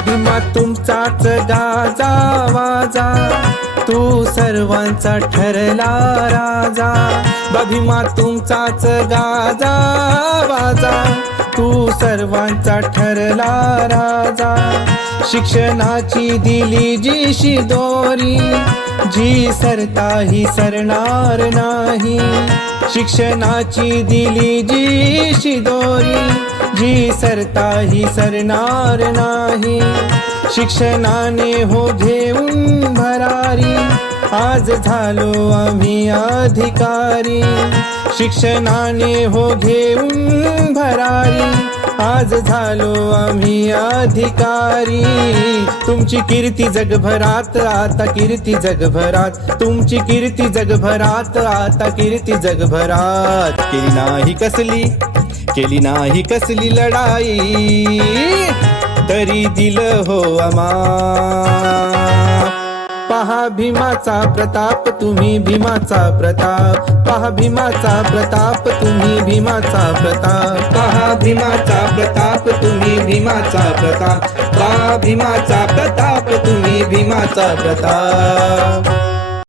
भीमा तुमचाच गाजा वाजा, तू सर्वांचा ठरला राजा. भीमा तुमचाच गाजा वाजा, तू सर्वांचा ठरला राजा. शिक्षणाची दिली जी शिदोरी, जी सरताही सरणार नाही. शिक्षणाची दिली जी शिदोरी, जी सरताही सरणार नाही. शिक्षणाने हो घेऊन भरारी, आज झालो आम्ही अधिकारी. शिक्षणाने हो घेऊन भरारी, आज झालो आम्ही अधिकारी. तुमची कीर्ती जगभरात आता, कीर्ती जगभरात. तुमची कीर्ती जगभरात आता, कीर्ती जगभरात. केली नाही कसली लढाई, तरी दिलं हो आम्हा. पहा भीमाचा प्रताप, तुम्ही भीमाचा प्रताप. पहा भीमाचा प्रताप, तुम्ही भीमाचा प्रताप. पहा भीमाचा प्रताप, तुम्ही भीमाचा प्रताप. पहा भीमाचा प्रताप, तुम्ही भीमाचा प्रताप.